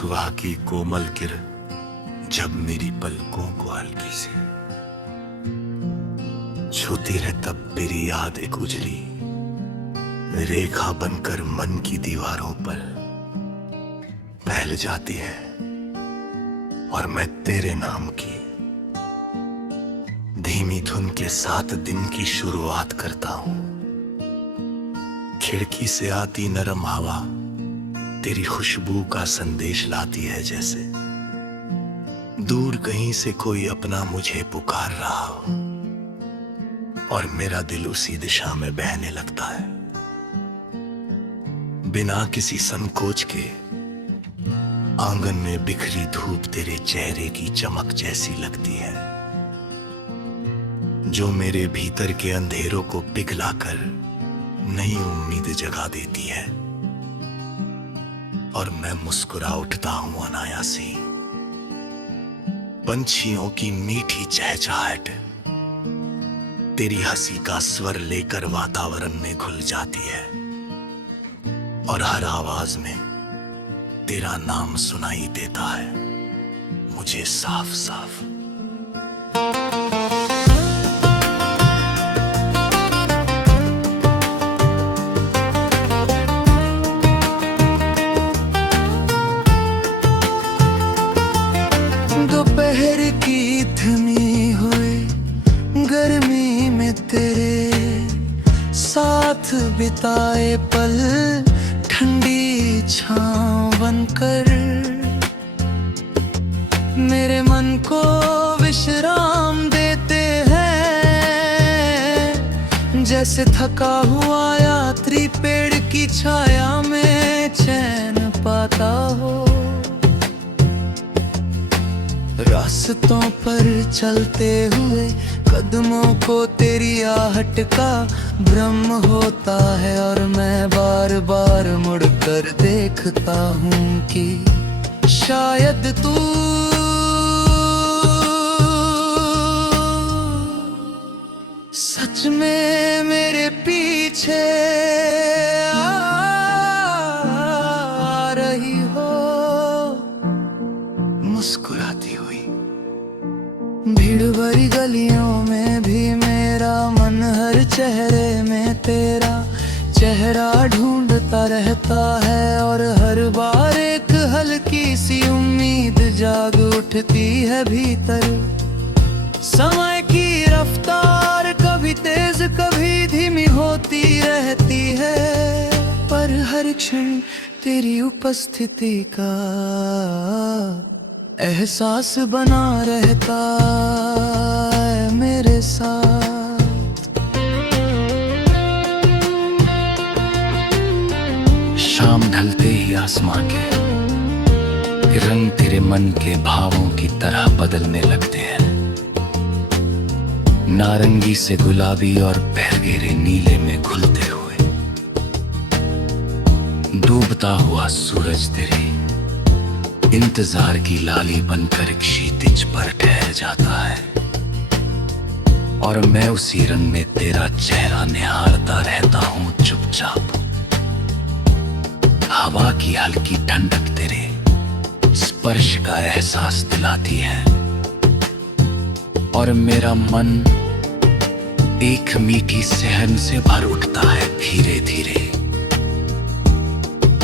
सुबह की कोमल किरण जब मेरी पलकों को हल्की से छूती है, तब मेरी याद एक उजली रेखा बनकर मन की दीवारों पर फैल जाती है और मैं तेरे नाम की धीमी धुन के साथ दिन की शुरुआत करता हूं। खिड़की से आती नरम हवा तेरी खुशबू का संदेश लाती है, जैसे दूर कहीं से कोई अपना मुझे पुकार रहा हो और मेरा दिल उसी दिशा में बहने लगता है। बिना किसी संकोच के आंगन में बिखरी धूप तेरे चेहरे की चमक जैसी लगती है, जो मेरे भीतर के अंधेरों को पिघलाकर नई उम्मीद जगा देती है और मैं मुस्कुरा उठता हूं अनायासी। पंछियों की मीठी चहचहाहट तेरी हंसी का स्वर लेकर वातावरण में घुल जाती है और हर आवाज में तेरा नाम सुनाई देता है मुझे साफ साफ। दोपहर की थमी हुई गर्मी में तेरे साथ बिताए पल ठंडी छांव बनकर मेरे मन को विश्राम देते हैं, जैसे थका हुआ यात्री पेड़ की छाया में चैन पाता हो। रास्तों पर चलते हुए कदमों को तेरी आहट का भ्रम होता है और मैं बार बार मुड़कर देखता हूँ कि शायद तू सच में मेरे पीछे आ रही हो, मुस्कुराती हुई। भीड़ भरी गलियों में भी मेरा मन हर चेहरे में तेरा चेहरा ढूंढता रहता है और हर बार एक हल्की सी उम्मीद जाग उठती है भीतर। समय की रफ्तार कभी तेज कभी धीमी होती रहती है, पर हर क्षण तेरी उपस्थिति का एहसास बना रहता है मेरे साथ। शाम ढलते ही आसमां के रंग तेरे मन के भावों की तरह बदलने लगते हैं। नारंगी से गुलाबी और गहरे नीले में घुलते हुए डूबता हुआ सूरज तेरे इंतजार की लाली बनकर क्षितिज पर ठहर जाता है और मैं उसी रंग में तेरा चेहरा निहारता रहता हूँ चुपचाप। हवा की हल्की ठंडक तेरे स्पर्श का एहसास दिलाती है और मेरा मन एक मीठी सहन से भर उठता है धीरे धीरे।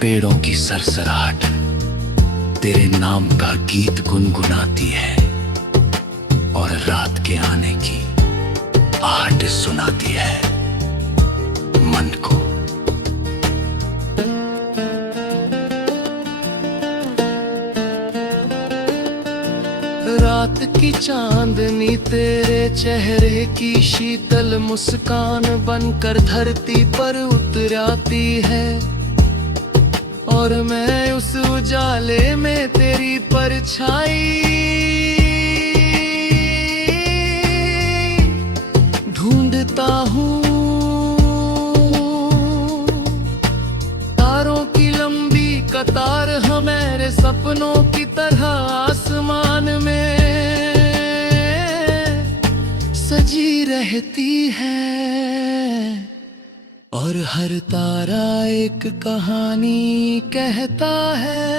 पेड़ों की सरसराहट तेरे नाम का गीत गुनगुनाती है और रात के आने की आहट सुनाती है मन को। रात की चांदनी तेरे चेहरे की शीतल मुस्कान बनकर धरती पर उतर आती है और मैं उस उजाले में तेरी परछाई ढूंढता हूँ। तारों की लंबी कतार हमारे सपनों की तरह आसमान में सजी रहती है और हर तारा एक कहानी कहता है।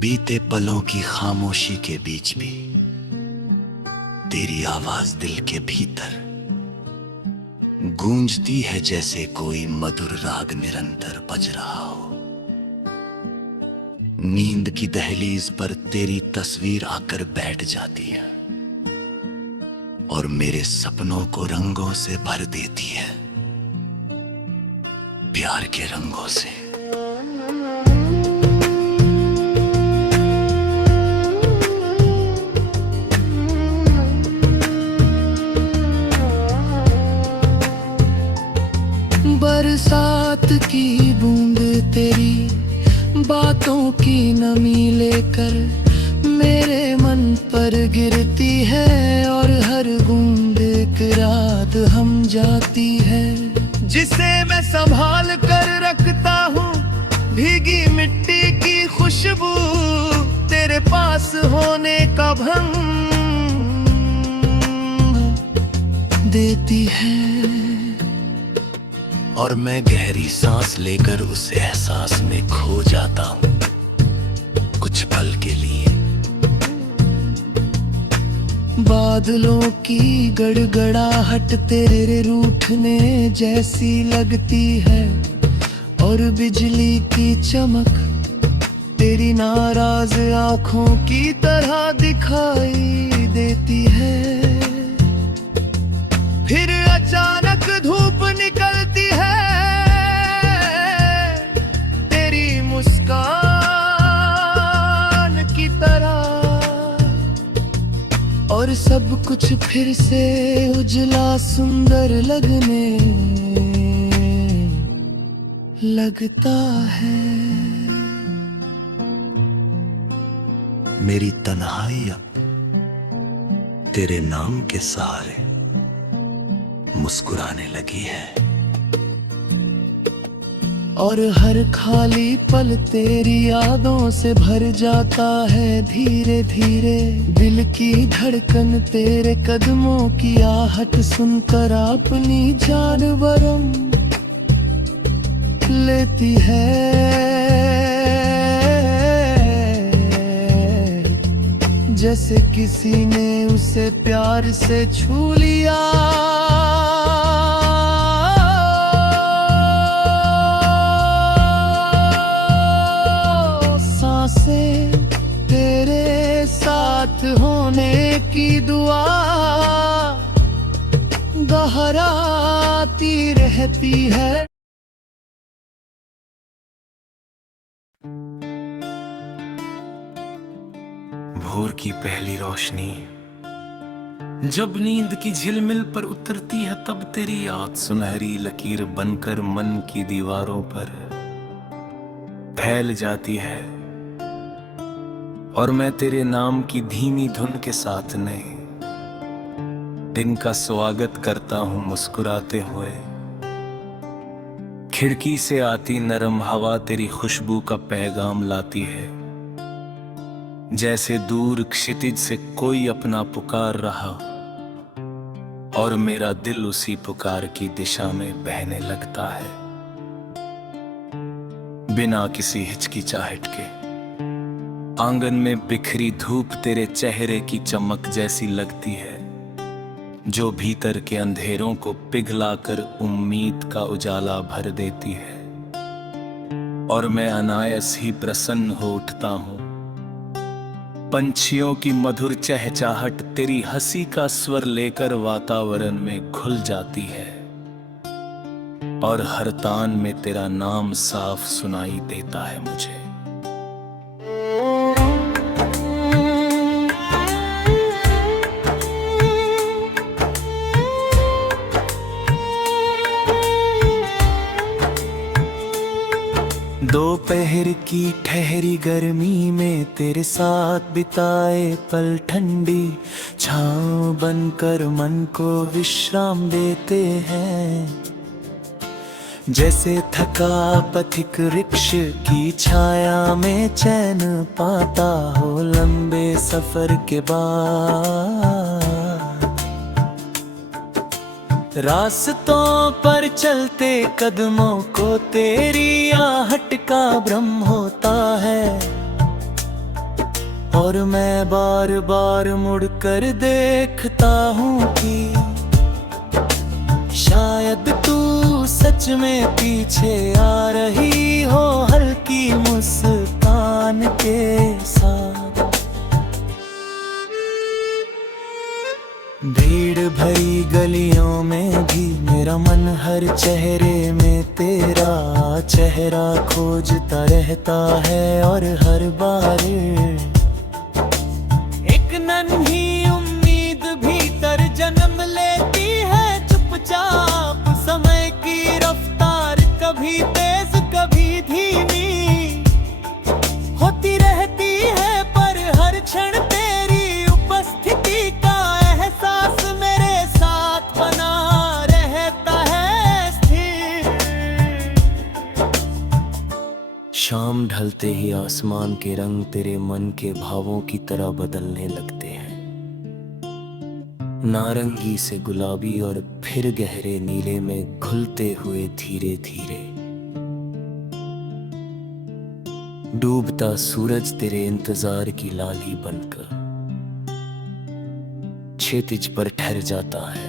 बीते पलों की खामोशी के बीच भी तेरी आवाज दिल के भीतर गूंजती है, जैसे कोई मधुर राग निरंतर बज रहा हो। नींद की दहलीज पर तेरी तस्वीर आकर बैठ जाती है और मेरे सपनों को रंगों से भर देती है, प्यार के रंगों से। बरसात की बूंद तेरी बातों की नमी लेकर मेरे मन पर गिरती है और हर बूंद एक रात हम जाती है, जिसे मैं संभाल कर रखता हूँ। भीगी मिट्टी की खुशबू तेरे पास होने का भंग देती है, और मैं गहरी सांस लेकर उस एहसास में खो जाता हूँ कुछ पल के लिए। बादलों की गड़गड़ाहट तेरे रूठने जैसी लगती है और बिजली की चमक तेरी नाराज आंखों की तरह दिखाई देती है। फिर अचानक धूप निकलती है तेरी मुस्कान की तरह और सब कुछ फिर से उजला सुंदर लगने लगता है। मेरी तन्हाई अब तेरे नाम के सहारे मुस्कुराने लगी है, और हर खाली पल तेरी यादों से भर जाता है। धीरे धीरे दिल की धड़कन तेरे कदमों की आहट सुनकर अपनी जान बरम लेती है, जैसे किसी ने उसे प्यार से छू लिया। सांसें तेरे साथ होने की दुआ दोहराती रहती है। भोर की पहली रोशनी जब नींद की झिलमिल पर उतरती है, तब तेरी याद सुनहरी लकीर बनकर मन की दीवारों पर फैल जाती है, और मैं तेरे नाम की धीमी धुन के साथ नए दिन का स्वागत करता हूं मुस्कुराते हुए। खिड़की से आती नरम हवा तेरी खुशबू का पैगाम लाती है, जैसे दूर क्षितिज से कोई अपना पुकार रहा और मेरा दिल उसी पुकार की दिशा में बहने लगता है। बिना किसी हिचकिचाहट के आंगन में बिखरी धूप तेरे चेहरे की चमक जैसी लगती है, जो भीतर के अंधेरों को पिघलाकर उम्मीद का उजाला भर देती है, और मैं अनायास ही प्रसन्न हो उठता हूं। पंछियों की मधुर चहचहाट तेरी हंसी का स्वर लेकर वातावरण में घुल जाती है, और हर तान में तेरा नाम साफ सुनाई देता है मुझे। दोपहर की ठहरी गर्मी में तेरे साथ बिताए पल ठंडी छांव बनकर मन को विश्राम देते हैं, जैसे थका पथिक वृक्ष की छाया में चैन पाता हो लंबे सफर के बाद। रास्तों पर चलते कदमों को तेरी आहट का भ्रम होता है, और मैं बार बार मुड़कर देखता हूँ कि शायद तू सच में पीछे आ रही हो, हल्की मुस्कान के साथ। भीड़ भरी गलियों में भी मेरा मन हर चेहरे में तेरा चेहरा खोजता रहता है, और हर बार एक नन्ही उम्मीद भीतर जन्म लेती है। चुपचाप समय की रफ्तार कभी तेज कभी धीमी होती रहती है, पर हर क्षण तेरी उपस्थिति का एहसास मेरे साथ बना रहता है स्थिर। शाम ढलते ही आसमान के रंग तेरे मन के भावों की तरह बदलने लगते हैं। नारंगी से गुलाबी और फिर गहरे नीले में घुलते हुए धीरे धीरे। डूबता सूरज तेरे इंतजार की लाली बनकर क्षितिज पर ठहर जाता है,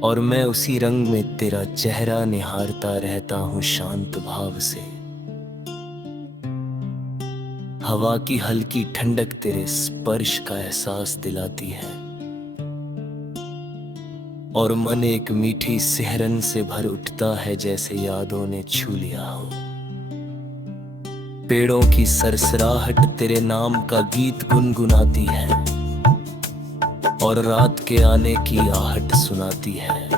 और मैं उसी रंग में तेरा चेहरा निहारता रहता हूँ शांत भाव से। हवा की हल्की ठंडक तेरे स्पर्श का एहसास दिलाती है, और मन एक मीठी सिहरन से भर उठता है, जैसे यादों ने छू लिया हो। पेड़ों की सरसराहट तेरे नाम का गीत गुनगुनाती है, और रात के आने की आहट सुनाती है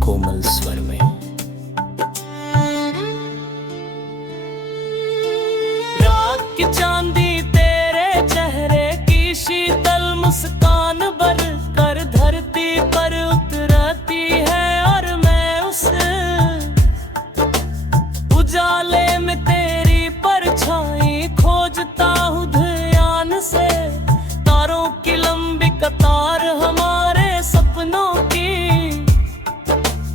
कोमल स्वर में। की चांदी तेरे चेहरे की शीतल मुस्कान भर कर धरती पर उतरती है, और मैं उस उजाले में तेरी परछाई खोजता हूँ ध्यान से। तारों की लंबी कतार हमारे सपनों की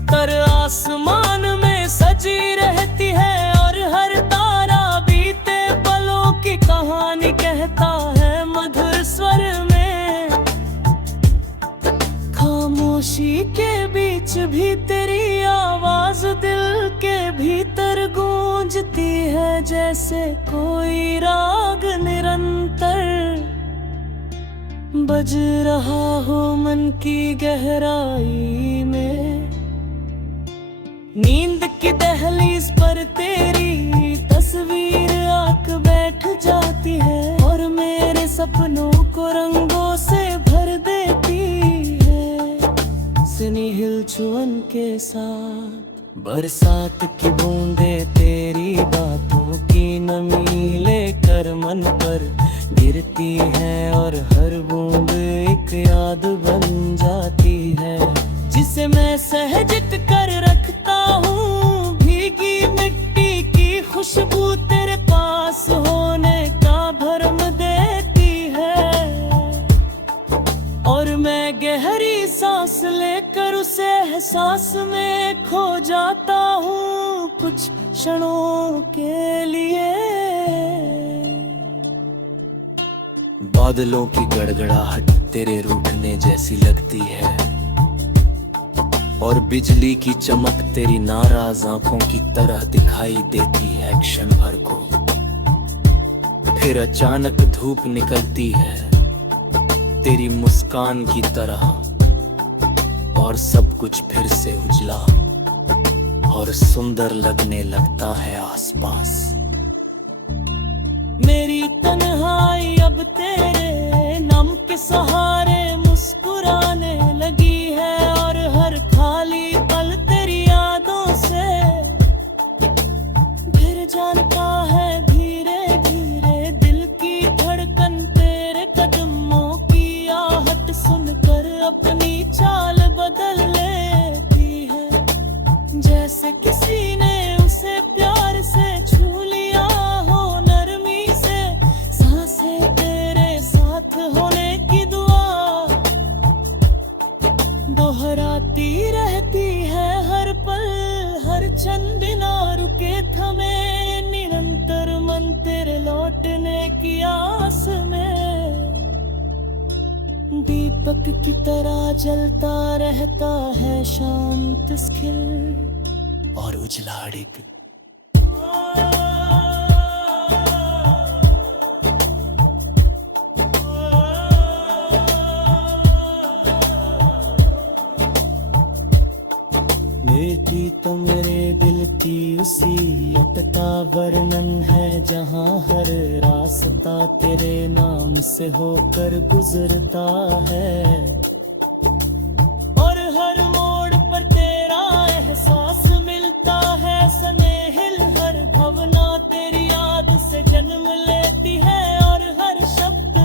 तर आसमान में सजी रहती है, और हर तारा बीते पलों की कहानी कहता है मधुर स्वर में। खामोशी के बीच भी तेरी आवाज दिल के भीतर गूंजती है, जैसे कोई राग निरंतर बज रहा हो मन की गहराई में। नींद की दहलीज पर तेरी तस्वीर आके बैठ जाती है, और मेरे सपनों को रंगों से भर देती है स्नेहिल छुअन के साथ। बरसात की बूंदें तेरी बातों की नमी लेकर मन पर गिरती है, और हर बूंद एक याद बन जाती है, जिसे मैं सहज कर रखता हूँ। भीगी मिट्टी की खुशबू तेरे पास होने का भरम देती है, और मैं गहरी सांस लेकर उस एहसास में खो जाता हूँ कुछ क्षणों के लिए। बादलों की गड़गड़ाहट तेरे रूठने जैसी लगती है, और बिजली की चमक तेरी नाराज आंखों की तरह दिखाई देती है क्षण भर को। फिर अचानक धूप निकलती है तेरी मुस्कान की तरह, और सब कुछ फिर से उजला और सुंदर लगने लगता है आसपास। मेरी तन्हाई अब तेरे नाम के सहारे मुस्कुराने लगी है, और हर खाली पल तेरी यादों से फिर जानता है धीरे धीरे। दिल की धड़कन तेरे कदमों की आहट सुनकर अपनी चाल बदल लेती है, जैसे किसी ने उसे प्यार से छू लिया हो नरमी से। सांसें तेरे साथ होने की दुआ दोहराती रहती है हर पल, हर क्षण बिना रुके थमे निरंतर मन तेरे लौटने की आस में दीपक की तरह जलता रहता है शांत स्खिल और उजलाड़िक बेटी तो मेरे दिल की उसी अटता वर्णन है जहाँ हर रास्ता तेरे नाम से होकर गुजरता है और हर मोड़ पर तेरा एहसास मिलता है स्नेहिल हर भावना तेरी याद से जन्म लेती है और हर शब्द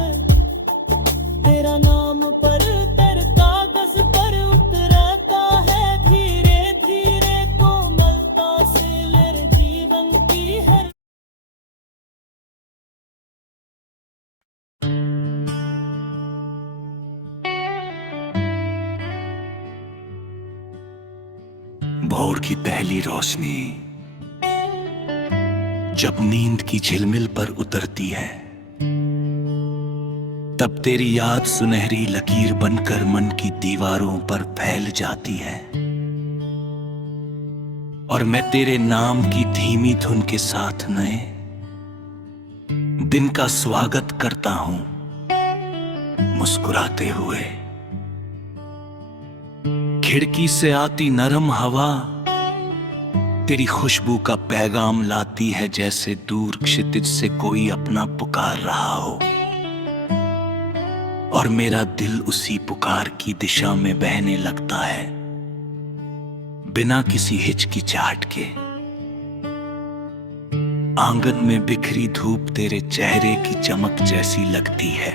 तेरा नाम पर तर कागज पर उतरता है धीरे धीरे कोमलता से मेरे जीवन की हर भोर की पहली रोशनी जब नींद की झिलमिल पर उतरती है तब तेरी याद सुनहरी लकीर बनकर मन की दीवारों पर फैल जाती है और मैं तेरे नाम की धीमी धुन के साथ नए दिन का स्वागत करता हूं मुस्कुराते हुए। खिड़की से आती नरम हवा तेरी खुशबू का पैगाम लाती है जैसे दूर क्षितिज से कोई अपना पुकार रहा हो और मेरा दिल उसी पुकार की दिशा में बहने लगता है बिना किसी हिचकिचाहट के। आंगन में बिखरी धूप तेरे चेहरे की चमक जैसी लगती है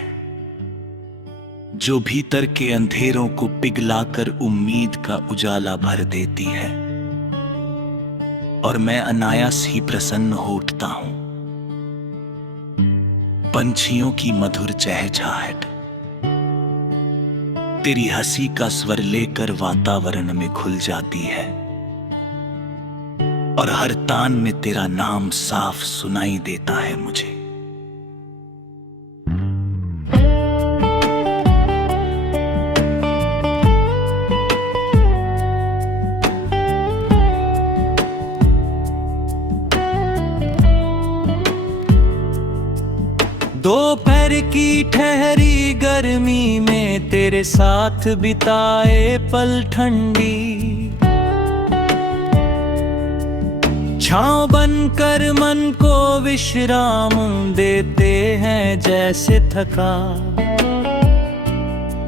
जो भीतर के अंधेरों को पिघलाकर उम्मीद का उजाला भर देती है और मैं अनायास ही प्रसन्न हो उठता हूं। पंछियों की मधुर चहचहाहट तेरी हंसी का स्वर लेकर वातावरण में घुल जाती है और हर तान में तेरा नाम साफ सुनाई देता है मुझे। दोपहर की ठहरी गर्मी में तेरे साथ बिताए पल ठंडी छांव बनकर मन को विश्राम देते हैं जैसे थका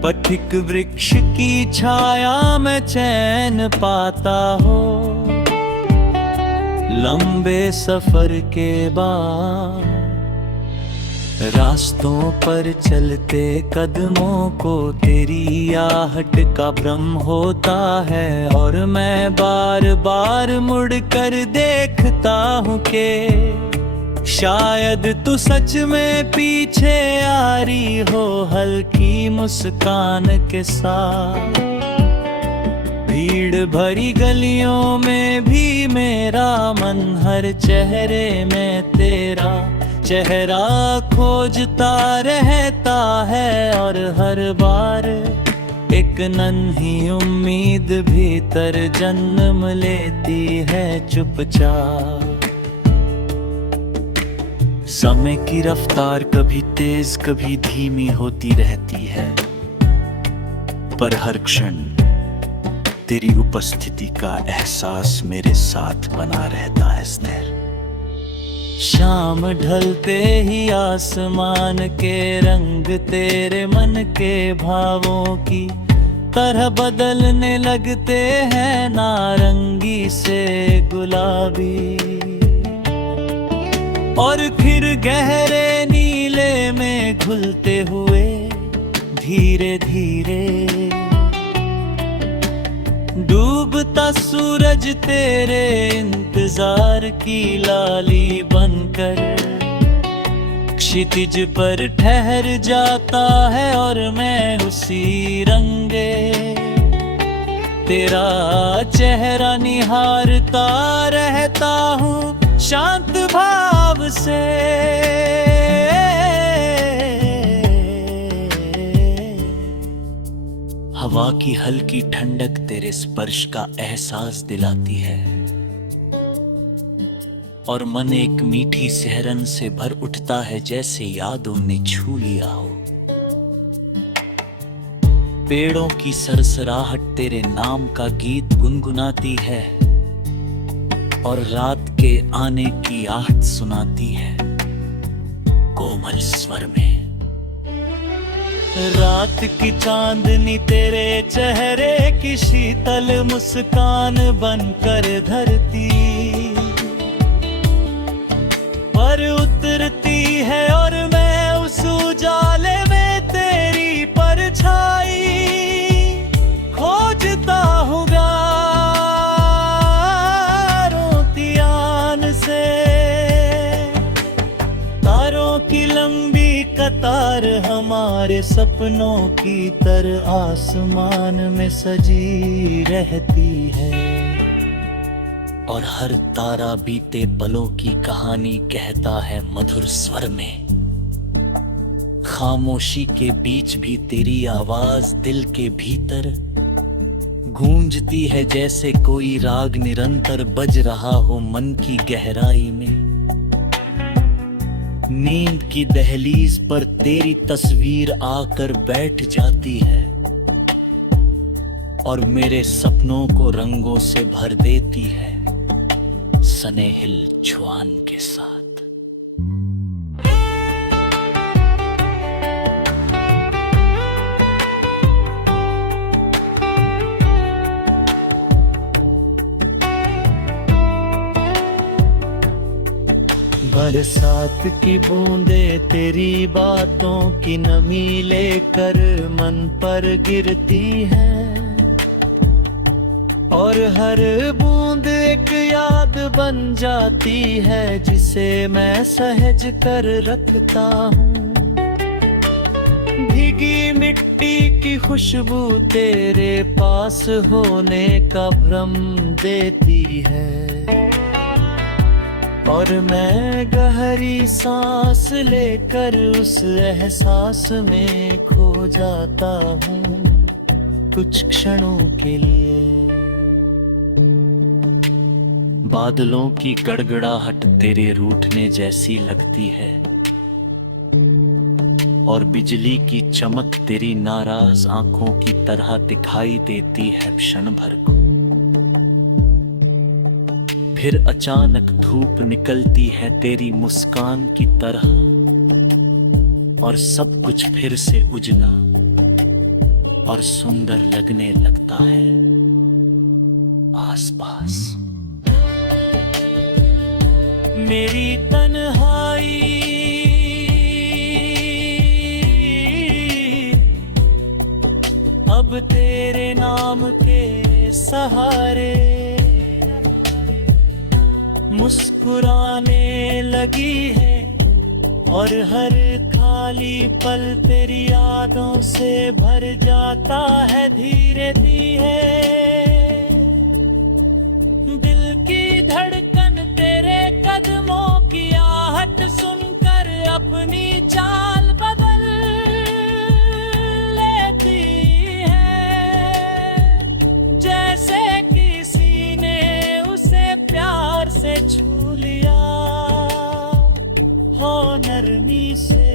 पथिक वृक्ष की छाया में चैन पाता हो लंबे सफर के बाद रास्तों पर चलते कदमों को तेरी आहट का भ्रम होता है और मैं बार बार मुड़कर देखता हूँ कि शायद तू सच में पीछे आ रही हो हल्की मुस्कान के साथ। भीड़ भरी गलियों में भी मेरा मन हर चेहरे में तेरा चेहरा खोजता रहता है और हर बार एक नन्ही उम्मीद भीतर जन्म लेती है चुपचाप। समय की रफ्तार कभी तेज कभी धीमी होती रहती है पर हर क्षण तेरी उपस्थिति का एहसास मेरे साथ बना रहता है स्थिर। शाम ढलते ही आसमान के रंग तेरे मन के भावों की तरह बदलने लगते हैं नारंगी से गुलाबी और फिर गहरे नीले में घुलते हुए धीरे धीरे डूबता सूरज तेरे इंतजार की लाली बनकर क्षितिज पर ठहर जाता है और मैं उसी रंगे तेरा चेहरा निहारता रहता हूँ शांत भाव कब से हवा की हल्की ठंडक तेरे स्पर्श का एहसास दिलाती है और मन एक मीठी सिहरन से भर उठता है, जैसे यादों ने छू लिया हो। पेड़ों की सरसराहट तेरे नाम का गीत गुनगुनाती है और रात के आने की आहट सुनाती है कोमल स्वर में। रात की चांदनी तेरे चेहरे की शीतल मुस्कान बनकर धरती पर उतरती है और मैं उस उजाले में तेरी परछाई खोजता हूँ रोतियान से। तारों की लंबी कतार हमारे सपनों की तरह आसमान में सजी रहती है और हर तारा बीते पलों की कहानी कहता है मधुर स्वर में। खामोशी के बीच भी तेरी आवाज दिल के भीतर गूंजती है, जैसे कोई राग निरंतर बज रहा हो मन की गहराई में। नींद की दहलीज पर तेरी तस्वीर आकर बैठ जाती है और मेरे सपनों को रंगों से भर देती है स्नेहिल ज्वान के साथ। बरसात की बूंदे तेरी बातों की नमी लेकर मन पर गिरती है और हर बूंद एक याद बन जाती है जिसे मैं सहज कर रखता हूँ। भीगी मिट्टी की खुशबू तेरे पास होने का भ्रम देती है और मैं गहरी सांस लेकर उस एहसास में खो जाता हूँ कुछ क्षणों के लिए। बादलों की गड़गड़ाहट तेरे रूठने जैसी लगती है और बिजली की चमक तेरी नाराज आंखों की तरह दिखाई देती है क्षण भर को। फिर अचानक धूप निकलती है तेरी मुस्कान की तरह और सब कुछ फिर से उजला और सुंदर लगने लगता है आसपास। मेरी तन्हाई अब तेरे नाम के सहारे मुस्कुराने लगी है और हर खाली पल तेरी यादों से भर जाता है धीरे धीरे। दिल की धड़कन तेरे कदमों की आहट सुनकर अपनी चाल बदल लेती है, जैसे किसी ने उसे प्यार से छू लिया हो नरमी से।